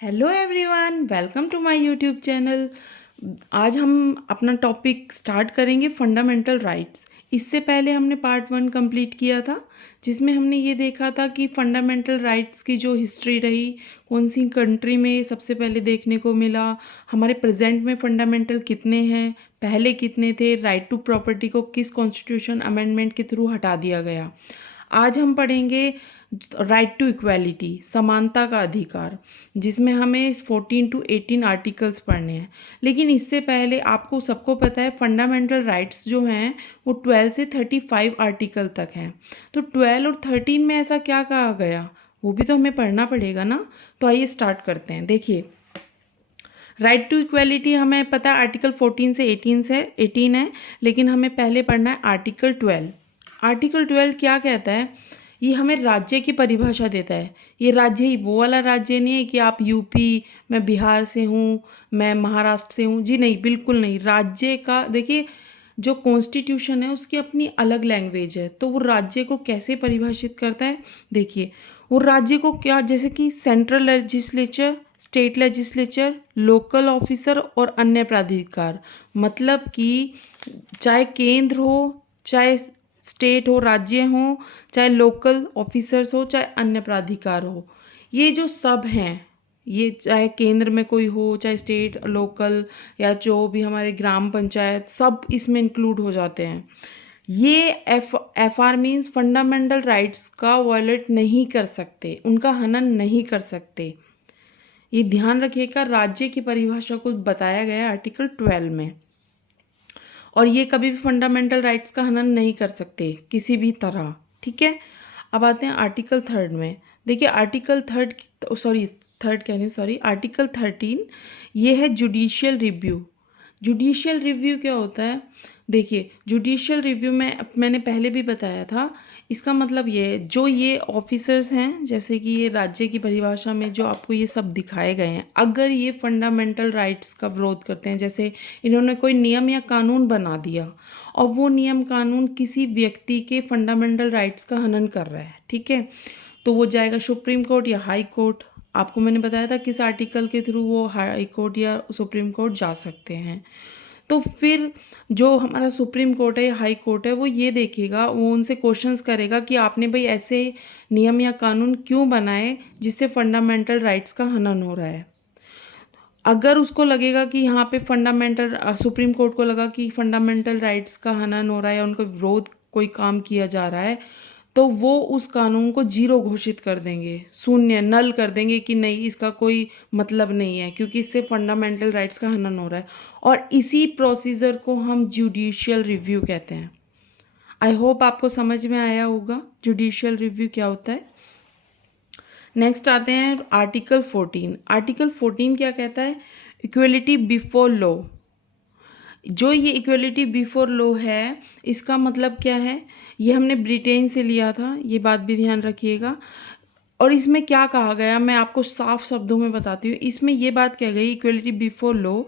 Hello everyone, welcome to my YouTube channel. आज हम अपना टॉपिक स्टार्ट करेंगे फंडामेंटल राइट्स। इससे पहले हमने पार्ट 1 कंप्लीट किया था, जिसमें हमने ये देखा था कि फंडामेंटल राइट्स की जो हिस्ट्री रही, कौन सी कंट्री में सबसे पहले देखने को मिला, हमारे प्रेजेंट में फंडामेंटल कितने हैं, पहले कितने थे, राइट टू प्रॉपर्टी को किस कॉन्स्टिट्यूशन अमेंडमेंट के थ्रू हटा दिया गया। आज हम पढ़ेंगे राइट टू इक्वालिटी, समानता का अधिकार, जिसमें हमें 14 to 18 आर्टिकल्स पढ़ने हैं। लेकिन इससे पहले आपको सबको पता है फंडामेंटल राइट्स जो हैं वो 12 से 35 आर्टिकल तक हैं। तो 12 और 13 में ऐसा क्या कहा गया, वो भी तो हमें पढ़ना पड़ेगा ना। तो आइए स्टार्ट करते हैं। देखिए, राइट टू इक्वालिटी हमें पता है आर्टिकल 14 से 18 है, लेकिन हमें पहले पढ़ना है आर्टिकल 12। आर्टिकल 12 क्या कहता है? ये हमें राज्य की परिभाषा देता है। ये राज्य ही वो वाला राज्य नहीं है कि आप यूपी, मैं बिहार से हूँ, मैं महाराष्ट्र से हूँ, जी नहीं, बिल्कुल नहीं। राज्य का देखिए, जो कॉन्स्टिट्यूशन है उसकी अपनी अलग लैंग्वेज है, तो वो राज्य को कैसे परिभाषित करता है। देखिए, वो राज्य को क्या, जैसे कि central legislature, state legislature, local officer और अन्य प्राधिकार, मतलब कि चाहे केंद्र हो, चाहे स्टेट हो, राज्य हो, चाहे लोकल ऑफिसर्स हो, चाहे अन्य प्राधिकार हो, ये जो सब हैं, ये चाहे केंद्र में कोई हो, चाहे स्टेट, लोकल, या जो भी हमारे ग्राम पंचायत, सब इसमें इंक्लूड हो जाते हैं। ये F R means fundamental rights का वायलेट नहीं कर सकते, उनका हनन नहीं कर सकते। ये ध्यान रखिएगा, राज्य की परिभाषा को बताया गया आर्टिकल 12 में। और ये कभी भी फंडामेंटल राइट्स का हनन नहीं कर सकते किसी भी तरह, ठीक है। अब आते हैं आर्टिकल 3 में। देखिए, आर्टिकल 13 ये है जुडिशियल रिव्यू। जुडिशियल रिव्यू क्या होता है? देखिए, जुडिशियल रिव्यू में मैंने पहले भी बताया था, इसका मतलब ये है, जो ये ऑफिसर्स हैं, जैसे कि ये राज्य की परिभाषा में जो आपको ये सब दिखाए गए हैं, अगर ये फंडामेंटल राइट्स का विरोध करते हैं, जैसे इन्होंने कोई नियम या कानून बना दिया और वो नियम कानून किसी व्यक्ति के फंडामेंटल राइट्स का हनन कर रहा है, ठीक है, तो वो जाएगा सुप्रीम कोर्ट या हाई कोर्ट। आपको मैंने बताया था किस आर्टिकल के थ्रू वो हाई कोर्ट या सुप्रीम कोर्ट जा सकते हैं। तो फिर जो हमारा सुप्रीम कोर्ट है या हाई कोर्ट है, वो ये देखेगा, वो उनसे क्वेश्चंस करेगा कि आपने भाई ऐसे नियम या कानून क्यों बनाए जिससे फंडामेंटल राइट्स का हनन हो रहा है। अगर उसको लगेगा कि यहाँ पे फंडामेंटल, सुप्रीम कोर्ट को लगा कि फंडामेंटल राइट्स का हनन हो रहा है या उनका विरोध कोई काम किया जा रहा है, तो वो उस कानून को जीरो घोषित कर देंगे, शून्य, नल कर देंगे कि नहीं, इसका कोई मतलब नहीं है, क्योंकि इससे फंडामेंटल राइट्स का हनन हो रहा है। और इसी प्रोसीजर को हम जुडिशियल रिव्यू कहते हैं। आई होप आपको समझ में आया होगा जुडिशियल रिव्यू क्या होता है। नेक्स्ट आते हैं आर्टिकल 14। आर्टिकल 14 क्या कहता है? Equality before law. जो ये इक्वलिटी बिफोर लॉ है, इसका मतलब क्या है? ये हमने ब्रिटेन से लिया था, ये बात भी ध्यान रखिएगा। और इसमें क्या कहा गया, मैं आपको साफ शब्दों में बताती हूँ। इसमें ये बात कह गई, इक्वलिटी बिफोर लॉ,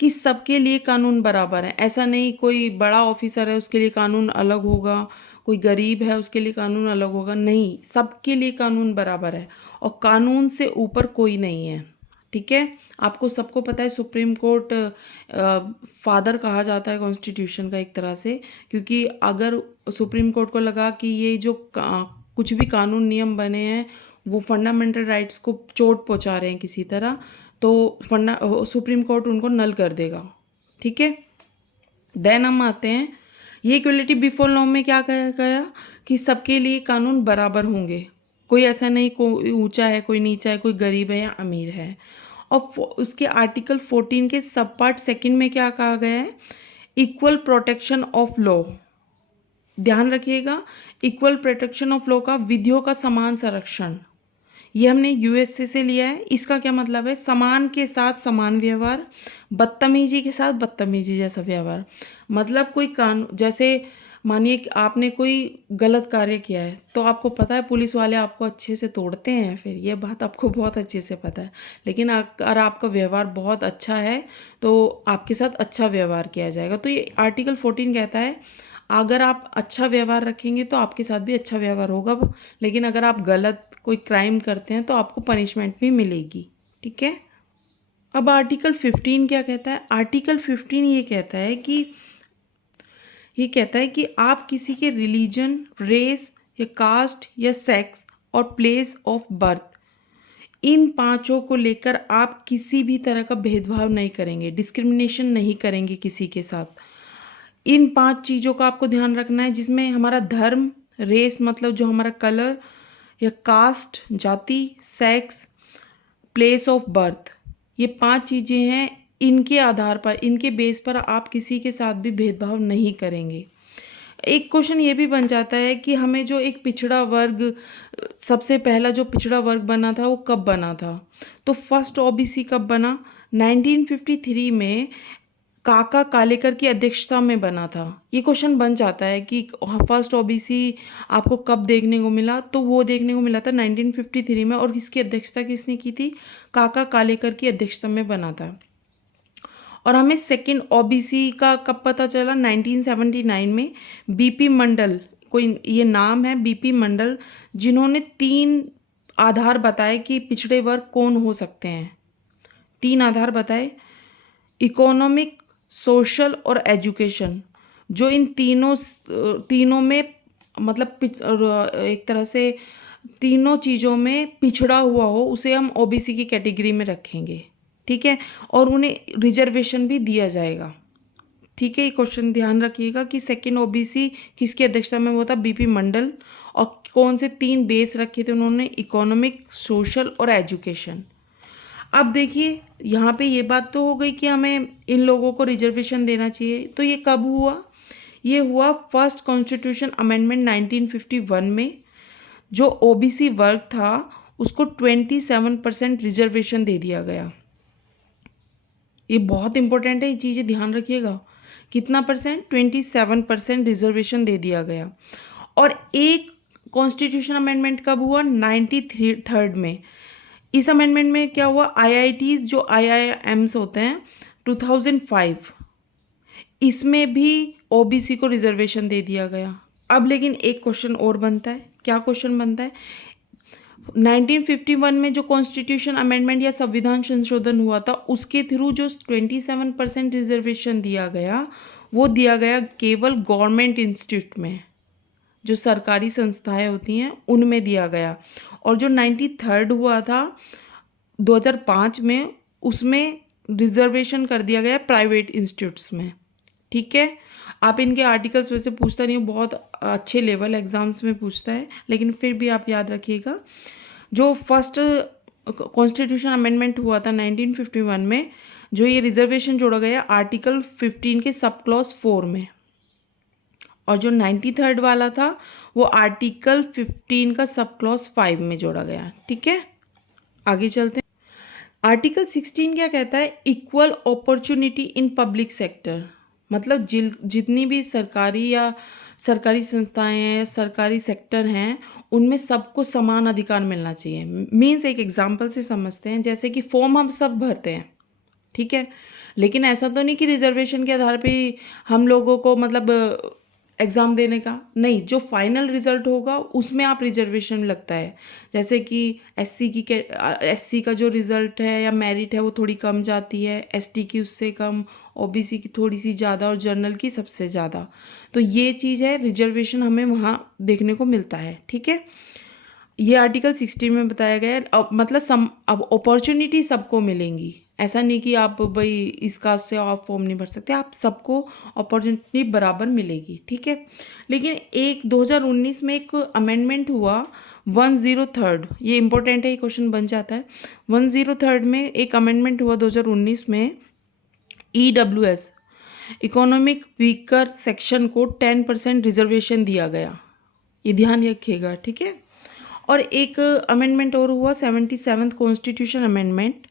कि सबके लिए कानून बराबर है। ऐसा नहीं कोई बड़ा ऑफिसर है उसके लिए कानून अलग होगा, कोई गरीब है उसके लिए कानून अलग होगा, नहीं, सबके लिए कानून बराबर है और कानून से ऊपर कोई नहीं है, ठीक है। आपको सबको पता है सुप्रीम कोर्ट फादर कहा जाता है कॉन्स्टिट्यूशन का एक तरह से, क्योंकि अगर सुप्रीम कोर्ट को लगा कि ये जो कुछ भी कानून नियम बने हैं वो फंडामेंटल राइट्स को चोट पहुंचा रहे हैं किसी तरह, तो सुप्रीम कोर्ट उनको नल कर देगा, ठीक है। देन हम आते हैं, ये इक्वलिटी बिफोर लॉ में क्या कहा गया कि सबके लिए कानून बराबर होंगे, कोई ऐसा नहीं कोई ऊंचा है कोई नीचा है, कोई गरीब है या अमीर है। और उसके आर्टिकल 14 के सब पार्ट सेकंड में क्या कहा गया है? Equal protection of law. ध्यान रखिएगा, इक्वल प्रोटेक्शन ऑफ लॉ का विधियों का समान संरक्षण। ये हमने यूएसए से लिया है। इसका क्या मतलब है? समान के साथ समान व्यवहार, बदतमीजी के साथ बदतमीजी जैसा व्यवहार। मतलब कोई कानून, जैसे मानिए कि आपने कोई गलत कार्य किया है, तो आपको पता है पुलिस वाले आपको अच्छे से तोड़ते हैं, फिर ये बात आपको बहुत अच्छे से पता है। लेकिन अगर आपका व्यवहार बहुत अच्छा है तो आपके साथ अच्छा व्यवहार किया जाएगा। तो ये आर्टिकल 14 कहता है, अगर आप अच्छा व्यवहार रखेंगे तो आपके साथ भी अच्छा व्यवहार होगा, लेकिन अगर आप गलत कोई क्राइम करते हैं तो आपको पनिशमेंट भी मिलेगी, ठीक है। अब आर्टिकल 15 क्या कहता है? आर्टिकल 15 ये कहता है कि आप किसी के रिलीजन, रेस या कास्ट या सेक्स और प्लेस ऑफ बर्थ, इन पांचों को लेकर आप किसी भी तरह का भेदभाव नहीं करेंगे, डिस्क्रिमिनेशन नहीं करेंगे किसी के साथ। इन 5 चीज़ों का आपको ध्यान रखना है, जिसमें हमारा धर्म, रेस मतलब जो हमारा कलर या कास्ट जाति, सेक्स, प्लेस ऑफ बर्थ, ये 5 चीज़ें हैं। इनके आधार पर, इनके बेस पर आप किसी के साथ भी भेदभाव नहीं करेंगे। एक क्वेश्चन ये भी बन जाता है कि हमें जो एक पिछड़ा वर्ग, सबसे पहला जो पिछड़ा वर्ग बना था वो कब बना था? तो फर्स्ट ओबीसी कब बना? 1953 में काका कालेकर की अध्यक्षता में बना था। ये क्वेश्चन बन जाता है कि फर्स्ट ओबीसी आपको कब देखने को मिला? तो वो देखने को मिला था 1953 में, और इसकी अध्यक्षता किसने की थी? काका कालेकर की अध्यक्षता में बना था। और हमें सेकंड ओबीसी का कब पता चला? 1979 में बीपी मंडल, कोई ये नाम है बीपी मंडल, जिन्होंने 3 आधार बताए कि पिछड़े वर्ग कौन हो सकते हैं। 3 आधार बताए, इकोनॉमिक, सोशल और एजुकेशन। जो इन तीनों में मतलब एक तरह से तीनों चीज़ों में पिछड़ा हुआ हो, उसे हम ओबीसी की कैटेगरी में रखेंगे। ठीक है। और उन्हें रिजर्वेशन भी दिया जाएगा। ठीक है, ये क्वेश्चन ध्यान रखिएगा कि सेकंड ओबीसी किसकी अध्यक्षता में हुआ था? बीपी मंडल। और कौन से 3 बेस रखे थे उन्होंने? इकोनॉमिक, सोशल और एजुकेशन। अब देखिए, यहाँ पे ये बात तो हो गई कि हमें इन लोगों को रिजर्वेशन देना चाहिए। तो ये कब हुआ? ये हुआ फर्स्ट कॉन्स्टिट्यूशन अमेंडमेंट 1951 में। जो ओबीसी वर्ग था उसको 27% रिजर्वेशन दे दिया गया। ये बहुत इंपॉर्टेंट है, ये चीज़ें ध्यान रखिएगा। कितना परसेंट? 27% रिजर्वेशन दे दिया गया। और एक कॉन्स्टिट्यूशन अमेंडमेंट कब हुआ? 93rd में। इस अमेंडमेंट में क्या हुआ? आईआईटीज जो आईआईएम्स होते हैं 2005, इसमें भी ओबीसी को रिजर्वेशन दे दिया गया। अब लेकिन एक क्वेश्चन और बनता है। क्या क्वेश्चन बनता है? 1951 में जो कॉन्स्टिट्यूशन अमेंडमेंट या संविधान संशोधन हुआ था, उसके थ्रू जो 27% रिजर्वेशन दिया गया, वो दिया गया केवल गवर्नमेंट इंस्टीट्यूट में, जो सरकारी संस्थाएं होती हैं उनमें दिया गया। और जो 93rd हुआ था 2005 में, उसमें रिजर्वेशन कर दिया गया प्राइवेट इंस्टीट्यूट्स में। ठीक है। आप इनके आर्टिकल्स वैसे पूछता नहीं, बहुत अच्छे लेवल एग्जाम्स में पूछता है, लेकिन फिर भी आप याद रखिएगा। जो फर्स्ट कॉन्स्टिट्यूशन अमेंडमेंट हुआ था 1951 में, जो ये रिजर्वेशन जोड़ा गया आर्टिकल 15 के सब क्लॉज 4 में। और जो 93rd वाला था वो आर्टिकल 15 का सब क्लॉज 5 में जोड़ा गया। ठीक है, आगे चलते हैं। आर्टिकल 16 क्या कहता है? Equal opportunity in public sector. मतलब जितनी भी सरकारी या सरकारी संस्थाएं हैं, सरकारी सेक्टर हैं, उनमें सबको समान अधिकार मिलना चाहिए। मीन्स एक एग्जांपल से समझते हैं, जैसे कि फॉर्म हम सब भरते हैं, ठीक है, लेकिन ऐसा तो नहीं कि रिजर्वेशन के आधार पे हम लोगों को मतलब एग्ज़ाम देने का नहीं, जो फाइनल रिजल्ट होगा उसमें आप रिजर्वेशन लगता है। जैसे कि एससी का जो रिज़ल्ट है या मेरिट है वो थोड़ी कम जाती है, एसटी की उससे कम, ओबीसी की थोड़ी सी ज़्यादा और जनरल की सबसे ज़्यादा। तो ये चीज़ है, रिजर्वेशन हमें वहाँ देखने को मिलता है। ठीक है, ये आर्टिकल 16 में बताया गया है। अब मतलब अब अपॉर्चुनिटी सबको मिलेंगी, ऐसा नहीं कि आप भाई इस कास्ट से आप फॉर्म नहीं भर सकते, आप सबको अपॉर्चुनिटी बराबर मिलेगी। ठीक है, लेकिन एक 2019 में एक अमेंडमेंट हुआ 103rd, ये इंपॉर्टेंट है, ये क्वेश्चन बन जाता है। 103rd में एक अमेंडमेंट हुआ 2019 में, EWS इकोनॉमिक वीकर सेक्शन को 10% रिजर्वेशन दिया गया, ये ध्यान रखिएगा। ठीक है, और एक अमेंडमेंट और हुआ 77th कॉन्स्टिट्यूशन अमेंडमेंट।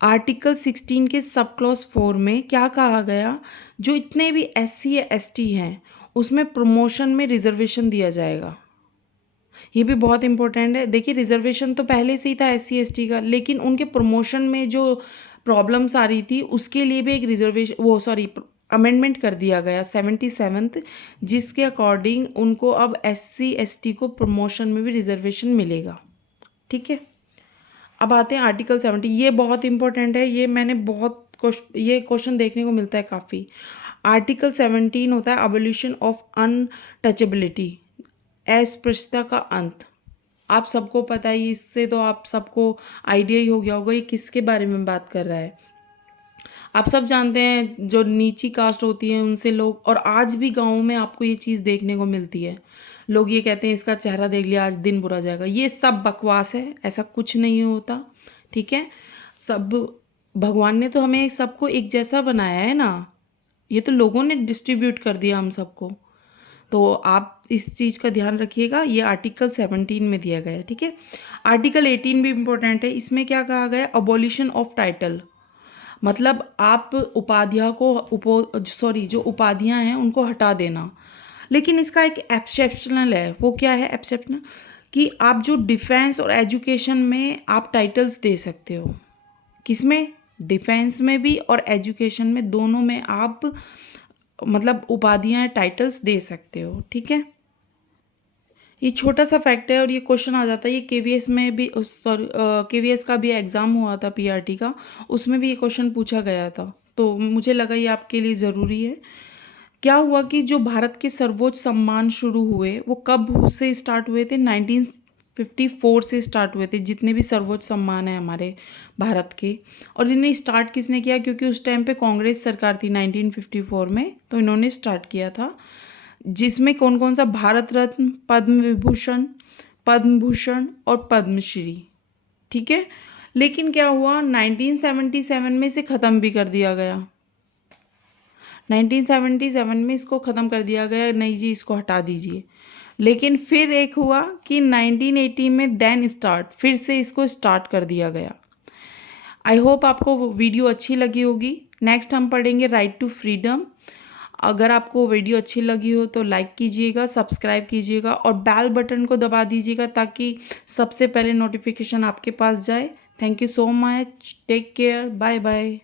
आर्टिकल 16 के सब क्लॉज 4 में क्या कहा गया? जो इतने भी एससी या एसटी हैं उसमें प्रमोशन में रिजर्वेशन दिया जाएगा। ये भी बहुत इंपॉर्टेंट है। देखिए, रिजर्वेशन तो पहले से ही था एससी एसटी का, लेकिन उनके प्रमोशन में जो प्रॉब्लम्स आ रही थी उसके लिए भी एक अमेंडमेंट कर दिया गया 77th, जिसके अकॉर्डिंग उनको अब एससी एसटी को प्रमोशन में भी रिजर्वेशन मिलेगा। ठीक है, अब आते हैं आर्टिकल 70। ये बहुत इंपॉर्टेंट है, ये मैंने ये क्वेश्चन देखने को मिलता है काफ़ी। आर्टिकल 17 होता है अबोलिशन ऑफ अनटचेबिलिटी, अस्पृश्यता का अंत। आप सबको पता है, इससे तो आप सबको आइडिया ही हो गया होगा ये किसके बारे में बात कर रहा है। आप सब जानते हैं जो नीची कास्ट होती है उनसे लोग, और आज भी गाँव में आपको ये चीज़ देखने को मिलती है। लोग ये कहते हैं इसका चेहरा देख लिया आज दिन बुरा जाएगा, ये सब बकवास है, ऐसा कुछ नहीं होता। ठीक है, सब भगवान ने तो हमें सबको एक जैसा बनाया है ना, ये तो लोगों ने डिस्ट्रीब्यूट कर दिया हम सबको। तो आप इस चीज़ का ध्यान रखिएगा, ये आर्टिकल 17 में दिया गया है। ठीक है, आर्टिकल 18 भी इम्पोर्टेंट है। इसमें क्या कहा गया है, अबॉलिशन ऑफ टाइटल, मतलब आप उपाधियाँ को जो उपाधियाँ हैं उनको हटा देना। लेकिन इसका एक एक्सेप्शनल है, वो क्या है एक्सेप्शनल, कि आप जो डिफेंस और एजुकेशन में आप टाइटल्स दे सकते हो। किसमें, डिफेंस में भी और एजुकेशन में, दोनों में आप मतलब उपाधियाँ टाइटल्स दे सकते हो। ठीक है, ये छोटा सा फैक्ट है और ये क्वेश्चन आ जाता है। ये केवीएस में भी, सॉरी केवीएस का भी एग्ज़ाम हुआ था पीआरटी का, उसमें भी ये क्वेश्चन पूछा गया था, तो मुझे लगा ये आपके लिए ज़रूरी है। क्या हुआ कि जो भारत के सर्वोच्च सम्मान शुरू हुए वो कब से स्टार्ट हुए थे, 1954 से स्टार्ट हुए थे, जितने भी सर्वोच्च सम्मान है हमारे भारत के। और इन्हें स्टार्ट किसने किया, क्योंकि उस टाइम पे कांग्रेस सरकार थी 1954 में, तो इन्होंने स्टार्ट किया था। जिसमें कौन कौन सा, भारत रत्न, पद्म विभूषण, पद्म भूषण और पद्मश्री। ठीक है, लेकिन क्या हुआ 1977 में इसे ख़त्म भी कर दिया गया। 1977 में इसको ख़त्म कर दिया गया, नहीं जी इसको हटा दीजिए। लेकिन फिर एक हुआ कि 1980 में देन स्टार्ट, फिर से इसको स्टार्ट कर दिया गया। आई होप आपको वीडियो अच्छी लगी होगी। नेक्स्ट हम पढ़ेंगे राइट टू फ्रीडम। अगर आपको वीडियो अच्छी लगी हो तो लाइक कीजिएगा, सब्सक्राइब कीजिएगा और बेल बटन को दबा दीजिएगा ताकि सबसे पहले नोटिफिकेशन आपके पास जाए। Thank you so much, take care, bye bye.